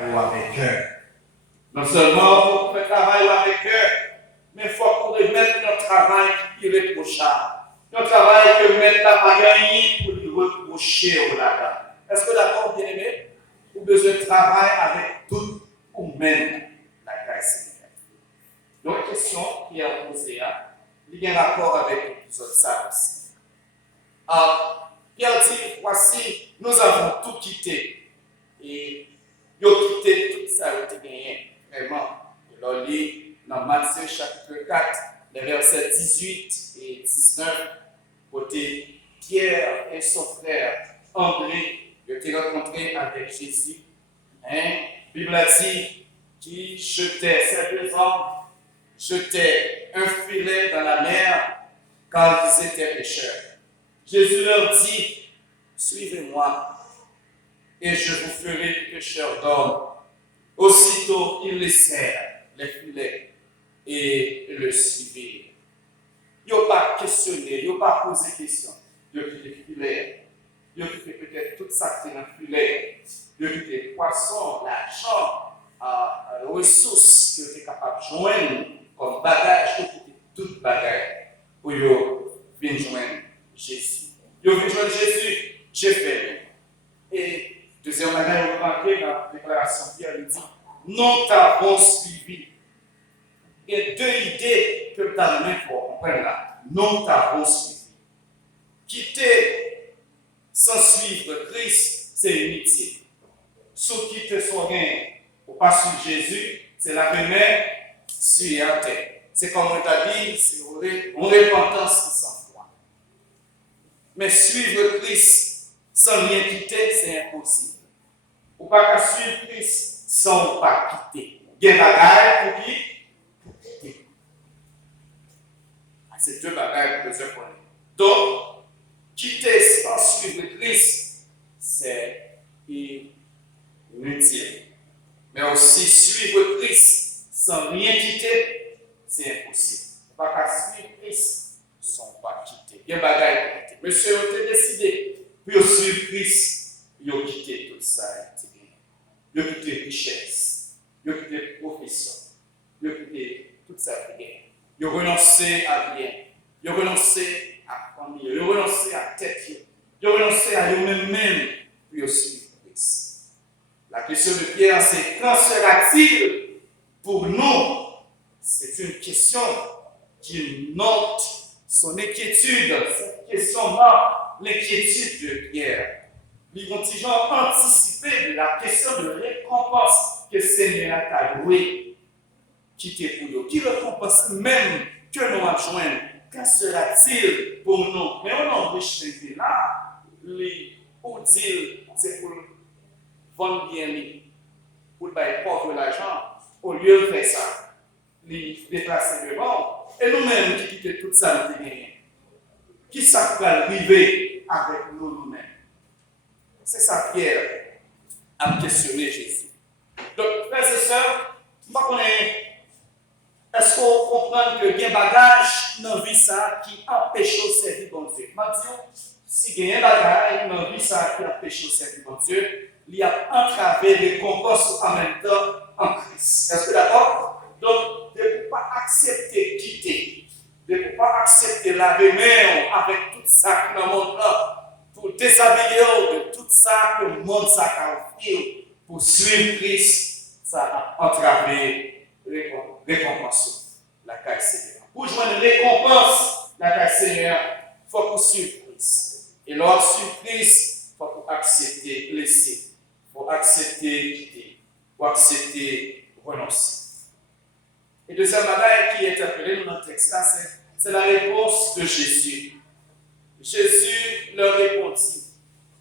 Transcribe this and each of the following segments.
ou avec cœur. Non seulement pour faire travail avec cœur, mais il faut qu'on remette notre travail qui est irréprochable. Notre travail que mettre la bagaille pour le reprocher au là-dedans. Est-ce que d'accord, bien aimé? Vous avez besoin de travail avec tout ou même la grâce. Donc, la question qui est posée, il y a un rapport avec l'épisode ça aussi. Pierre dit, voici, nous avons tout quitté. Et ils ont quitté tout ça, ils ont gagné. Vraiment. Et là, on lit dans Matthieu chapitre 4, les versets 18 et 19, côté Pierre et son frère André, ils ont été rencontrés avec Jésus. La Bible a dit qu'ils jetaient, ces deux hommes jetaient un filet dans la mer car ils étaient pécheurs. Jésus leur dit, suivez-moi et je vous ferai pécheurs d'hommes. Aussitôt, ils laissèrent les filets et le suivirent. Ils n'ont pas questionné, ils n'ont pas posé question. Ils ont quitté les filets. Ils ont quitté peut-être tout ça qui est dans le filet. Ils ont quitté les poissons, l'argent, les ressources qu'ils étaient capables de joindre comme bagage. Ils ont quitté tout bagage pour venir joindre Jésus. Ils ont venir joindre Jésus, j'ai fait. Et deuxième manière, vous remarquez dans la déclaration Pierre, il dit, nous t'avons suivi. Il y a deux idées que tu as données pour comprendre là. Nous t'avons suivi. Quitter sans suivre Christ, c'est inutile. Ceux qui te sont rien pour pas suivre Jésus, c'est la remède sur la terre. C'est comme on t'a dit, c'est une repentance qui sans foi. Mais suivre Christ sans rien quitter, c'est impossible. Ou pas qu'à suivre Christ sans pas quitter. Il y a des bagages pour qui? Pour quitter. C'est deux bagages que je connais. Donc, quitter sans suivre Christ, c'est inutile. Mais aussi suivre Christ sans rien quitter, c'est impossible. On ne peut pas suivre Christ sans pas quitter. Il y a des bagages pour quitter. Monsieur a décidé pour suivre Christ, il a quitté tout ça. Il a quitté richesse, il a quitté profession, il a quitté tout ça. Il a renoncé à rien. Il a renoncé à famille, il a renoncé à tête, il a renoncé à lui-même pour suivre Christ. La question de Pierre, c'est quand sera-t-il pour nous? C'est une question qui note son inquiétude. Cette question marque l'inquiétude de Pierre. Les contingents anticipés de la question de récompense que le Seigneur a loué, qui était pour nous, qui récompense même que nous adjoignons. Qu'en sera-t-il pour nous? Mais on enrichit les là, pour dire, c'est pour vendre bien, pour les pauvres l'argent, au lieu de faire ça, les déplacer devant, et nous-mêmes qui quittons tout ça, qui ça va arriver avec nous-mêmes? C'est ça, Pierre a questionné Jésus. Donc, frères et sœurs, est-ce qu'on comprend que il y a un bagage dans la vie qui empêche de servir bon Dieu? Maintenant, si il y a un bagage dans la vie qui empêche de servir bon Dieu, il y a entravé les récompenses en même temps en Christ. Est-ce que d'accord? Donc, de ne pas accepter quitter, de ne pas accepter la main avec tout ça qui dans le monde là, pour déshabiller de tout ça que le monde a offert pour suivre Christ, ça a entravé récompense la caille Seigneur. Pour joindre récompense la caille Seigneur, il faut qu'on suive Christ. Et lorsque suivre Christ, il faut qu'on accepter blesser, il faut accepter quitter, il faut accepter renoncer. Et deuxième bagaille qui est appelée dans le texte là, c'est la réponse de Jésus. Jésus leur répondit.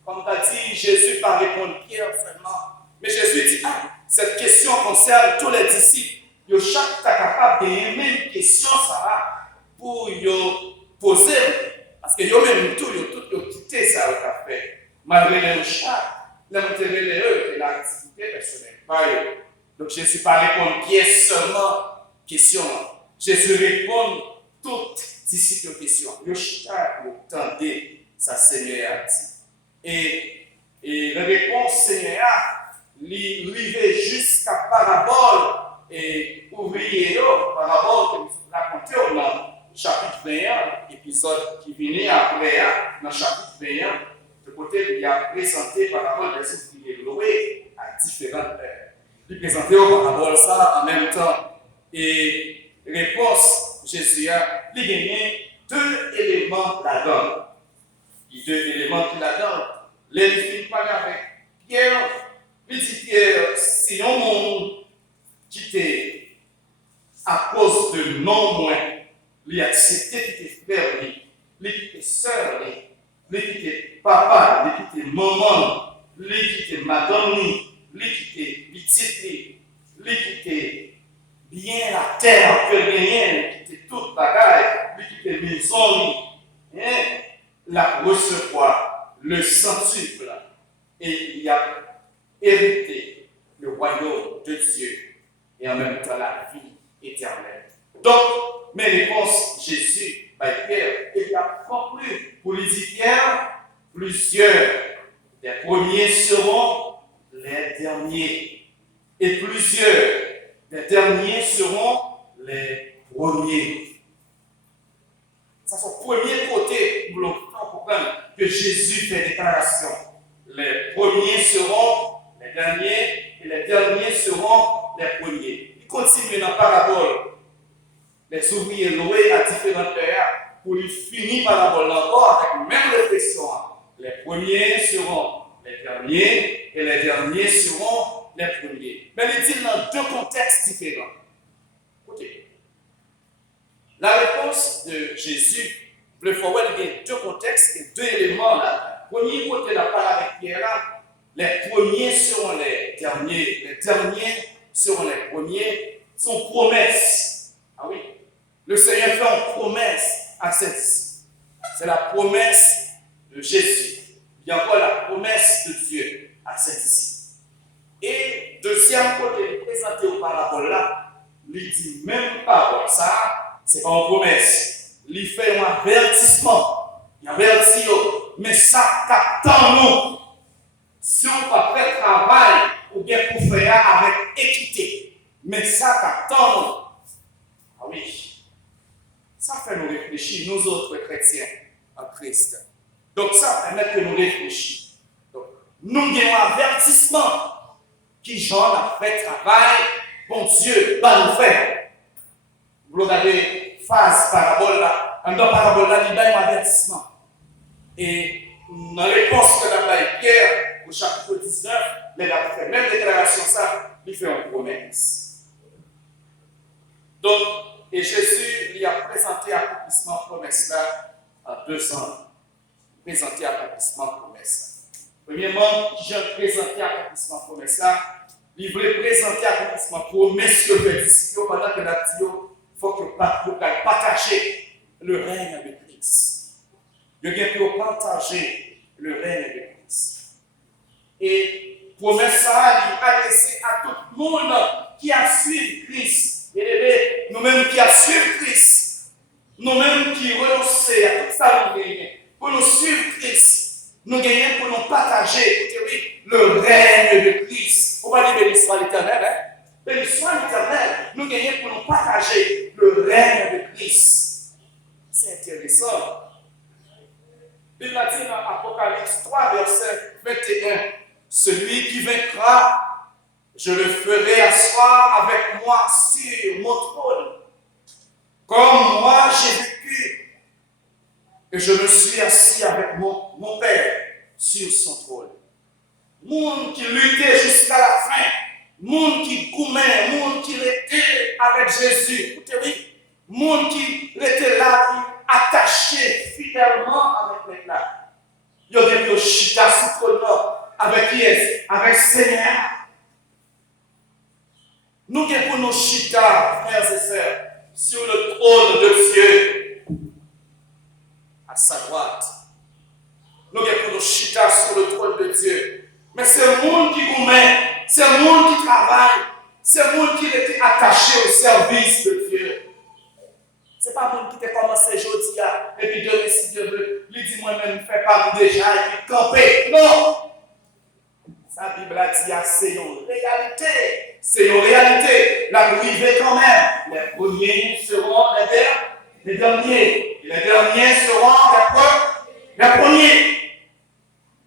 Comme tu as dit, Jésus ne pas répondre Pierre seulement. Mais Jésus dit, cette question concerne tous les disciples. Chaque est capable de la même question ça, pour poser. Parce que même tout quitté ça au fait. Malgré les chats, les matériels et l'activité personnelle. Donc Jésus ne pas répondre Pierre seulement question. Jésus répond toutes disciples aux questions. Le chita tendez sa Seigneur a dit. Et la réponse Seigneur, arrivé jusqu'à parabole et ouvrier, parabole que nous racontons dans le chapitre 21, épisode qui venait après, dans le chapitre 21, de côté, il a présenté parabole des ouvriers loués à différentes heures. Il présentait aux paraboles ça en même temps. Et réponse, Jésus a gagné deux éléments là-dedans. Les deux éléments qu'il a dans. Les filles parlent avec Pierre. Il dit Pierre, si un monde qui était à cause de non moins, il a accepté qu'il était frère, il était soeur, il était papa, il était maman, il était madame, il était petite, il était bien la terre que rien, il était toute bagaille, il était maison, la recevoir le centuple et il a hérité le royaume de Dieu et en même temps la vie éternelle. Donc, mes réponses, Jésus, Pierre, il a conclu pour les Pierre, plusieurs des premiers seront les derniers et plusieurs des derniers seront les premiers. Ça, c'est le premier côté pour le comprendre que Jésus fait déclaration. Les premiers seront les derniers et les derniers seront les premiers. Il continue dans la parabole. Les ouvriers loués à différentes heures pour lui finir parabole encore avec la même réflexion. Les premiers seront les derniers et les derniers seront les premiers. Mais il dit dans deux contextes différents. Écoutez. La réponse de Jésus, le forward, il y a deux contextes et deux éléments là. Premier côté, la parole avec Pierre là, les premiers seront les derniers seront les premiers, sont promesses. Ah oui, le Seigneur fait une promesse à ses disciples. C'est la promesse de Jésus. Il y a encore la promesse de Dieu à ses disciples. Et deuxième côté, présenté au parabole là, il dit même pas ça. Ce n'est pas une promesse. Il fait un avertissement. Il avertit, mais ça t'attend nous. Si on ne pas faire travail ou bien pour faire avec équité, mais ça t'attend nous. Ah oui. Ça fait nous réfléchir, nous autres chrétiens en Christ. Donc ça permet que nous réfléchissions. Donc, nous avons un avertissement qui genre a fait travail, bon Dieu va nous faire. Vous regardez phase parabole là, dans parabole là, il y a un avertissement. Et dans la réponse que la Pierre, au chapitre 19, il a fait même déclaration ça, il fait une promesse. Donc, et Jésus lui a présenté l'accomplissement promesse là à 2 ans. Présenté l'accomplissement promesse là. Premièrement, j'ai présenté l'accomplissement promesse là, il voulait présenter l'accomplissement promesse que le disciple pendant que la dit il faut que vous partagiez le règne de Christ. Il faut partager le règne de Christ. Et promesse ça, il est adressé à tout le monde qui a suivi Christ. Et nous-mêmes qui a suivi Christ, nous-mêmes qui renonçons à tout ça, nous gagnons. Pour nous suivre Christ, nous gagnons pour nous partager le règne de Christ. On va dire l'histoire éternelle, hein? L'histoire éternelle, nous gagnons pour nous partager le règne de Christ. C'est intéressant. Il a dit dans Apocalypse 3, verset 21, celui qui vaincra, je le ferai asseoir avec moi sur mon trône. Comme moi j'ai vécu, et je me suis assis avec mon Père sur son trône. Monde qui luttait jusqu'à la fin. Monde qui goumait, monde qui était avec Jésus. Écoutez, monde qui était là, attaché fidèlement avec les là. Il y a des chita sous trône avec qui est? Avec Seigneur. Nous qui pour nos chita, frères et sœurs, sur le trône de Dieu, à sa droite. Nous qui pour nos chita sur le trône de Dieu. Mais c'est le monde qui goumait. C'est le monde qui travaille. C'est le monde qui était attaché au service de Dieu. Ce n'est pas le monde qui a commencé aujourd'hui et puis demain, si Dieu veut, lui dit moi-même, fais pas déjà et puis camper. Non! sa Bible a dit, c'est une réalité. C'est une réalité. La privée quand même. Les premiers seront les derniers. Et les derniers seront les premiers.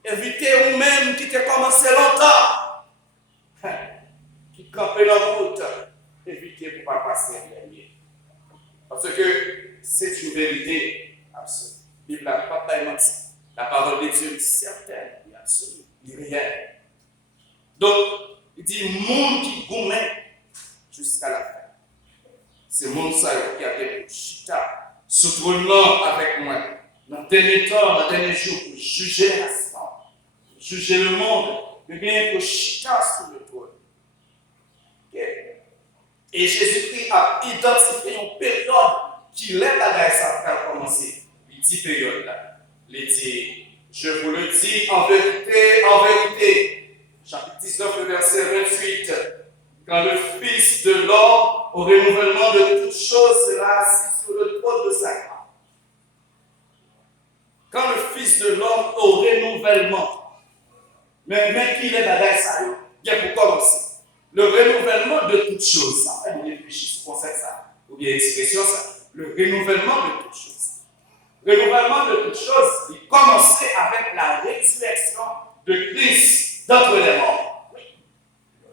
Évitez vous-même qui t'a commencé longtemps. Qui campait la route. Évitez pour ne pas passer les derniers. Parce que c'est une vérité absolue. La Bible n'a pas menti. La parole de Dieu est certaine et absolue. Il est réel. Donc, il dit, monde qui gourmet jusqu'à la fin. C'est le monde qui a été chita, soutenant avec moi. Dans le dernier temps, dans le dernier jour, pour juger la nation, juger le monde, mais bien pour chita sur le trône. Okay. Et Jésus-Christ a identifié une période qui l'aide à la ça a commencé. Il dit période là. Il dit, je vous le dis en vérité. Chapitre 19, verset 28. Quand le Fils de l'homme, au renouvellement de toutes choses, sera assis sur le trône de sa gloire. Quand le Fils de l'homme, au renouvellement, mais qu'il est dans ça, bien pour commencer. Le renouvellement de toutes choses, ça fait réfléchir sur le concept ça, ou bien l'expression ça. Le renouvellement de toutes choses. Le renouvellement de toutes choses, il commençait avec la résurrection de Christ d'entre les morts. Oui.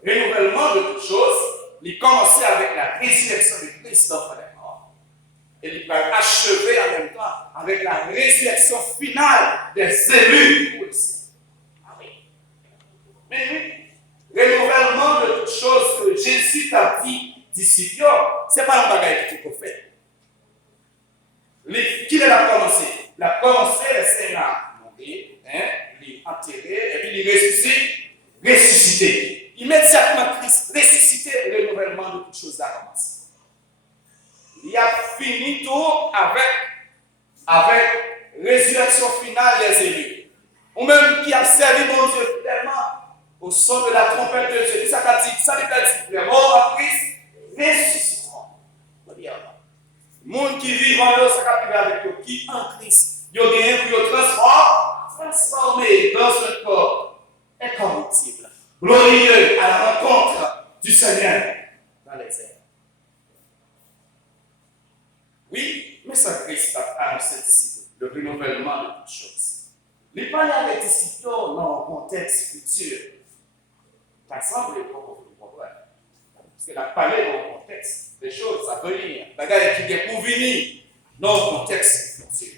Le renouvellement de toutes choses, il commençait avec la résurrection de Christ d'entre les morts. Et il va achever en même temps avec la résurrection finale des élus pour le ciel. Ah oui. Mais oui. Renouvellement de toutes choses que Jésus t'a dit, disciples, ce n'est pas un bagage qui peut faire. Qui l'a commencé? Il a commencé le Seigneur mourir, il a enterré, et puis il ressuscité. Immédiatement, Christ ressuscité, le renouvellement de toutes choses a commencé. Il a fini tout avec résurrection finale des élus. Ou même qui a servi mon Dieu fidèlement au son de la trompette de Dieu. Ça veut dire, les morts en Christ ressusciteront. Les gens qui vivent en eux, ça veut dire avec eux, qui en Christ, ils ont gagné pour les transformer dans un corps incorruptible, glorieux à la rencontre du Seigneur dans les airs. Oui, mais ça Christ a annoncé disciples, le renouvellement de toutes choses. Les parler avec les disciples dans un contexte futur. Ça semble pas beaucoup de problème. Parce qu'il a parlé dans le contexte des choses à venir, des gars qui viennent pour venir dans le contexte futur.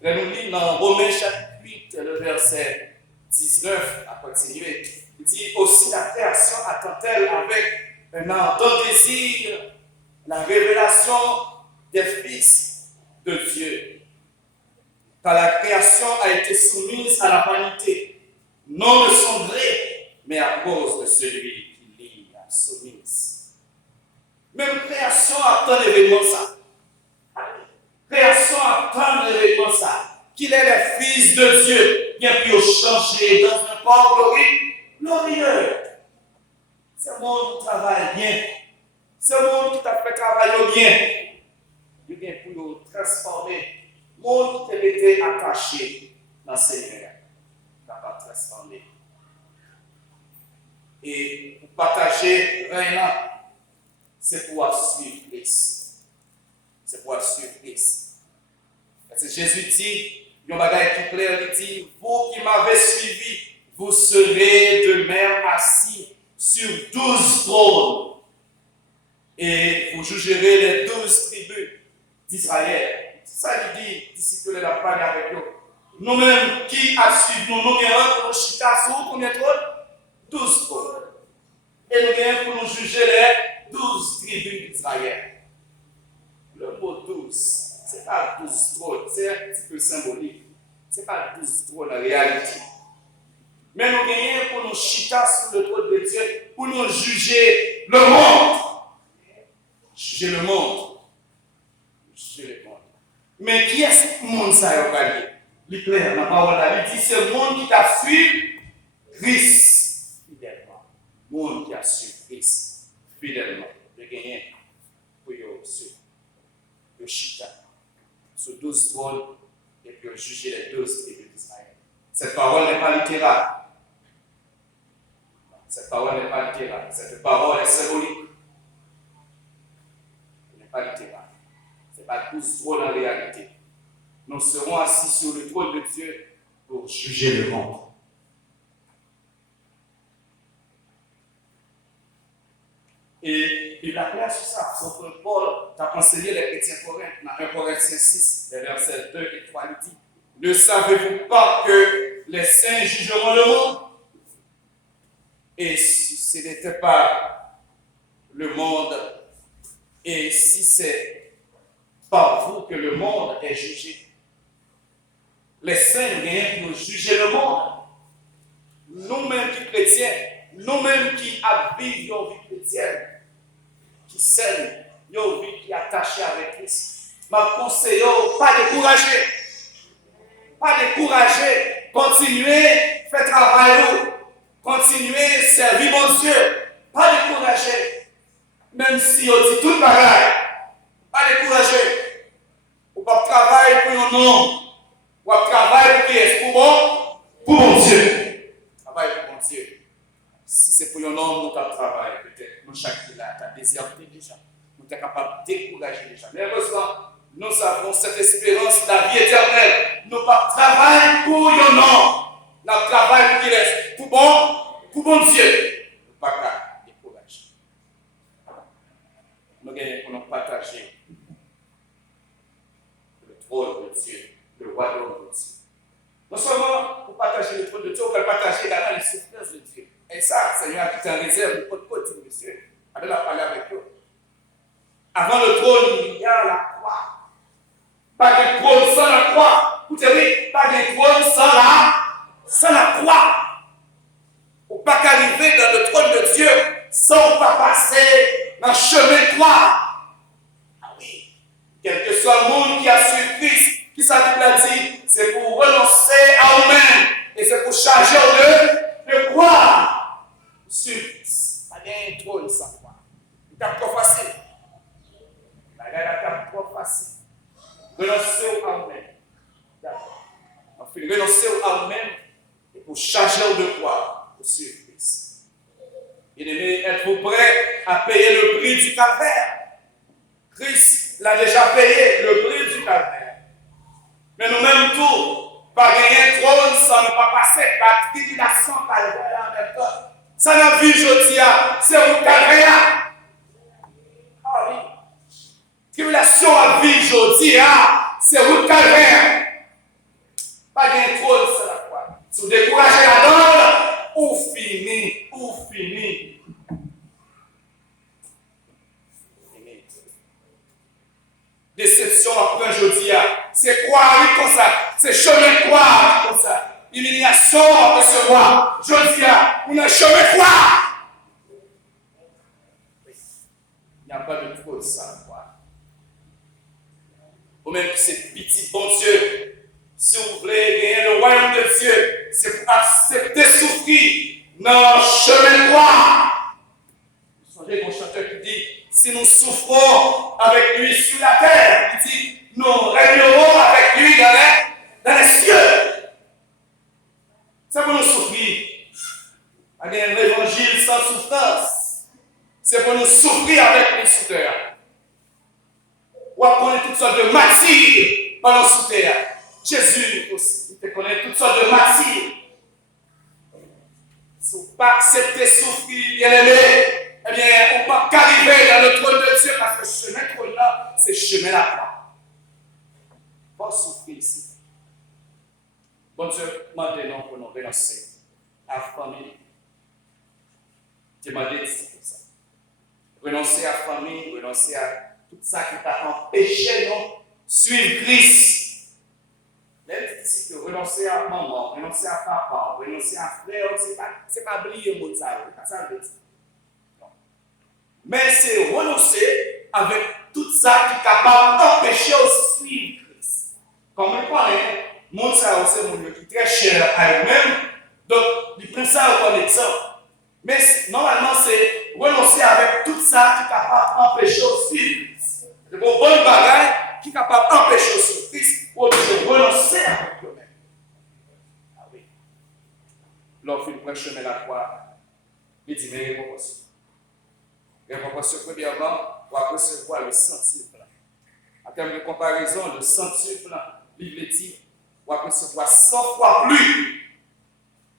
Là, nous lisons dans Romains chapitre 8, le verset 19, à continuer. Il dit aussi la création attend-elle avec un ardent désir la révélation des fils de Dieu. Car la création a été soumise à la vanité, non de son gré, mais à cause de celui qui l'y a soumise. Même création attend l'événement ça. Création attend l'événement ça. Qu'il est le Fils de Dieu, bien pu changer dans un corps glorieux. C'est le monde qui travaille bien. C'est le monde qui t'a fait travailler bien. Il vient pour nous transformer. Le monde qui t'a été attaché dans le Seigneur. Il va transformer. Et pour partager rien, c'est pour suivre Christ. C'est pour suivre Christ. Parce que Jésus dit, il y a un bagage qui clair, il dit, vous qui m'avez suivi, vous serez de même assis sur 12 trônes. Et vous jugerez les 12 tribus d'Israël. Ça, il dit, disciples de la parole avec nous. Nous-mêmes, qui a suivi nous, nous gagnons pour nous chita sur combien de trônes? 12 trônes. Et nous gagnons pour nous juger les 12 tribus d'Israël. Le mot 12, ce n'est pas 12 trônes, c'est un petit peu symbolique. Ce n'est pas 12 trônes en réalité. Mais nous gagnons pour nous chita sur le trône de Dieu, pour nous juger le monde. Juger le monde. Juger le monde. Mais qui est ce monde ça, il est clair, la parole là, il dit c'est le monde qui t'a suivi Christ fidèlement. Le monde qui a suivi Christ fidèlement. De gagner pour suivre le chita sur 12 trônes et puis juger les 12 tribus d'Israël. Cette parole n'est pas littérale. Cette parole n'est pas littérale. Cette parole est symbolique. Elle n'est pas littérale. Ce n'est pas tous trop en réalité. Nous serons assis sur le trône de Dieu pour juger le monde. Et il a clair sur ça. Sauf que Paul a enseigné les chrétiens corintiens dans 1 Corinthiens 6, les versets 2 et 3, il dit: ne savez-vous pas que les saints jugeront le monde? Et si ce n'était pas le monde, et si c'est par vous que le monde est jugé, les saints viennent pour juger le monde. Nous-mêmes qui chrétiens, nous-mêmes qui vivons une vie chrétienne, qui s'aiment, une vie qui est attachée avec Christ, m'a conseillé pas décourager. Pas décourager, continuez, faites travail, continuez, servir mon Dieu. Pas décourager, même si on dit tout le bagage. Pas décourager. Ou pas travailler pour un homme, ou pas travailler pour qui est pour bon? Pour mon Dieu. Travail pour mon Dieu. Si c'est pour un homme, nous avons travaillé peut-être. Nous, chacun là, tu as déserté déjà. Nous sommes capables de décourager déjà. Mais heureusement, nous avons cette espérance de la vie éternelle. Nous pas travailler pour un homme. Nous travaillons pour qu'il reste. Pour bon Dieu. Nous ne pas décourager. Nous gagnons pour nous partager le trône de Dieu, le royaume de Dieu. Non seulement pour partager le trône de Dieu, on peut partager également les souffrances de Dieu. Et ça, Seigneur, qui t'en réserve, pour côté, monsieur. Allez la parler avec eux. Avant le trône, il y a la croix. Pas de trône sans la croix. Écoutez, pas de trône sans la croix. Ou pas qu'arriver dans le trône de Dieu sans pas passer dans le chemin de croix. Ah oui. Quel que soit le monde qui a suivi Christ, qui s'est dit, c'est pour renoncer à eux-mêmes et c'est pour charger de croix sur Christ. Pas de trône sans croix. C'est trop facile. La guerre est trop facile. Renoncer à eux-mêmes. D'accord. Enfin, renoncer à eux-mêmes et pour charger de croix pour suivre Christ. Bien-aimé, êtes-vous prêts à payer le prix du calvaire? Christ l'a déjà payé, le prix du calvaire. Mais nous-mêmes tout, pas gagner trône sans ne pas passer par tribulation calvaire en même temps. Ça n'a vu, je dis, c'est un calvaire. Ah oui. Tribulation à vie, je dis, c'est un calvaire. Pas gagner trône sans la croix. Si vous découragez la donne, ou fini. Déception après jeudi, c'est croire comme ça, c'est chemin croire comme ça. Humiliation à recevoir, jeudi, on a chemin croire. Il n'y a pas de trop ça, croire. Ou même que c'est petit, bon Dieu, si vous voulez gagner le royaume de Dieu, c'est pour accepter souffrir dans le chemin croire. Vous savez mon chanteur qui dit, si nous souffrons avec lui sur la terre, il dit, nous régnerons avec lui dans les cieux. C'est pour nous souffrir. Il y a un évangile sans souffrance. C'est pour nous souffrir avec les sous terre. On connaît toutes sortes de martyrs pendant sous terre. Jésus aussi, il te connaît toutes sortes de martyrs. Si vous ne pas accepter souffrir, bien aimé, eh bien, on ne peut pas qu'arriver dans le trône de Dieu parce que ce chemin trône là, c'est le chemin la croix. Pas souffrir ici. Bon Dieu, maintenant pour nous renoncer à la famille. Demandez ici comme ça. Renoncer à la famille, renoncer à tout ça qui t'a empêché de suivre Christ. Même si tu renoncer à maman, renoncer à papa, renoncer à frère, c'est pas oublier mon ça, c'est pas ça le dire. Mais c'est renoncer avec tout ça qui est capable d'empêcher de suivre Christ. Comme on connaît, mon ça c'est mon Dieu qui est très cher à eux-mêmes, donc il prend ça comme exemple. Mais normalement, c'est renoncer avec tout ça qui est capable d'empêcher de suivre Christ. C'est un bon bagage qui est capable d'empêcher de suivre Christ pour renoncer avec eux-mêmes. Ah oui. Lorsqu'il prend chemin la croix, Il dit, mais récompense. Récompense, premièrement, on va recevoir le centuple. En termes de comparaison, le centuple, il dit, on va recevoir 100 fois plus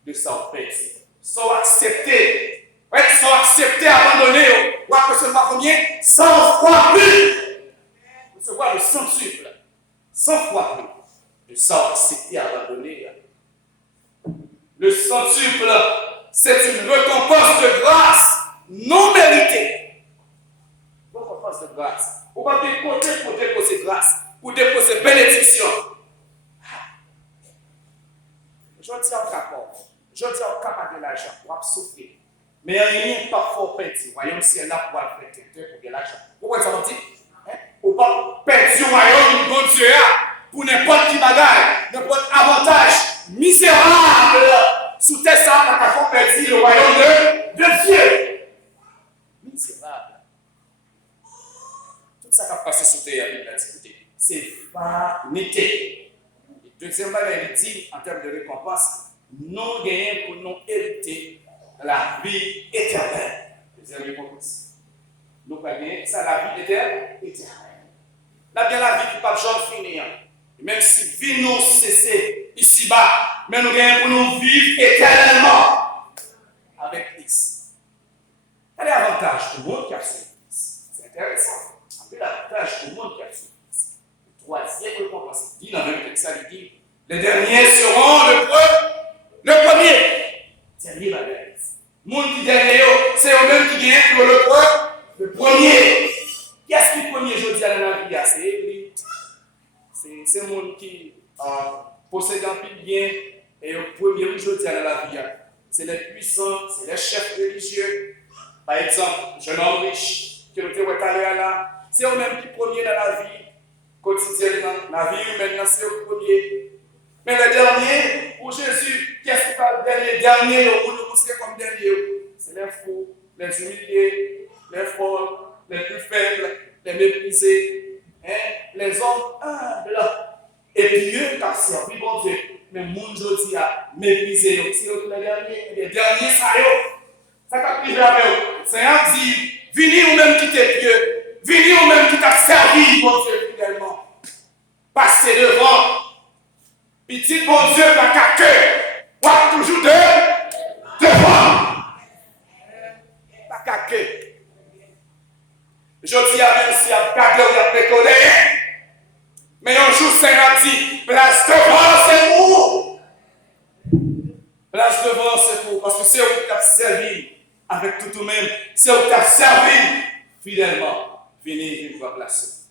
de ça perdu. Sont acceptés. Ouais, sont acceptés, abandonnés. On va recevoir combien? 100 fois plus. Recevoir le centuple. 100 fois plus de ça accepté, abandonné. Le centuple, c'est une récompense de grâce non méritée. Récompense de grâce. On va déposer pour déposer grâce, pour déposer bénédiction. Je dis au capable. Je dis au capable de l'argent pour souffrir. Mais rien pas fort perdu. Voyons si elle a pour faire quelqu'un pour l'argent. Pourquoi ça veut dire? On va perdre le royaume de bon Dieu pour n'importe qui bagaille, n'importe avantage misérable. Sous tes ça, on va perdre le royaume de Dieu. Misérable. Tout ça qui a passé sous tes activités, c'est vanité. Et deuxième bagage, il dit, en termes de récompense, nous gagnons pour nous hériter la vie éternelle. Deuxième récompense. Nous gagnons ça, la vie éternelle. Là, bien la vie qui ne peut pas jamais finir. Même si vie nous cesse ici-bas, mais nous gagnons pour nous vivre éternellement avec Christ. Quel est l'avantage pour le monde qui a suivi Christ? C'est intéressant. Quel est l'avantage pour le monde qui a suivi Christ? Le troisième récompense, il dit dans le même texte, il dit, les derniers seront le premier. Dernier bagage. Le monde qui dernier, c'est eux-mêmes qui gagnent pour le premier. Qui est-ce qui est le premier aujourd'hui dans la vie? C'est lui. C'est le monde qui possède un peu de bien et le premier aujourd'hui dans la vie. C'est les puissants, c'est les chefs religieux. Par exemple, jeune homme riche qui nous était là, c'est eux-mêmes qui sont premiers dans la vie quotidienne. La vie humaine, c'est le premier. Mais le dernier, pour Jésus, qu'est-ce qui va le dernier, pour nous considérer comme dernier? C'est les fous, les humiliés, les folles, les plus faibles, les méprisés, les hommes humbles. Et puis eux, qui ont servi bon Dieu, mais le monde aujourd'hui a méprisé. C'est les derniers, ça y est. Ça t'a privé avec eux. Seigneur dit, venez ou même quitter Dieu, venez ou même qui t'a servi, bon Dieu, fidèlement. Passez devant. Petit bon Dieu, pas qu'à cœur. Pas toujours devant. Pas qu'à cœur. Je dis à même si à gardé ou à pécolé, mais un jour Seigneur dit, place devant c'est pour. Place devant c'est pour, parce que c'est où tu as servi avec tout même, c'est où tu as servi fidèlement. Venez vivre à place.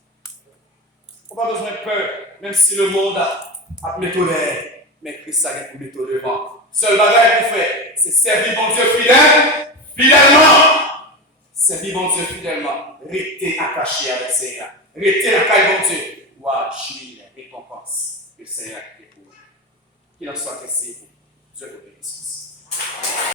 On n'a pas besoin de peur, même si le monde a méthodé, mais Christ a pour mettre devant. Seul bagage qu'on fait, c'est servir bon Dieu fidèlement. Servir bon Dieu fidèlement. Restez attaché avec le Seigneur. Restez à caille bon Dieu. Ouah, jouir les récompenses que le Seigneur a fait pour vous. Qu'il en soit ainsi. Dieu vous bénisse.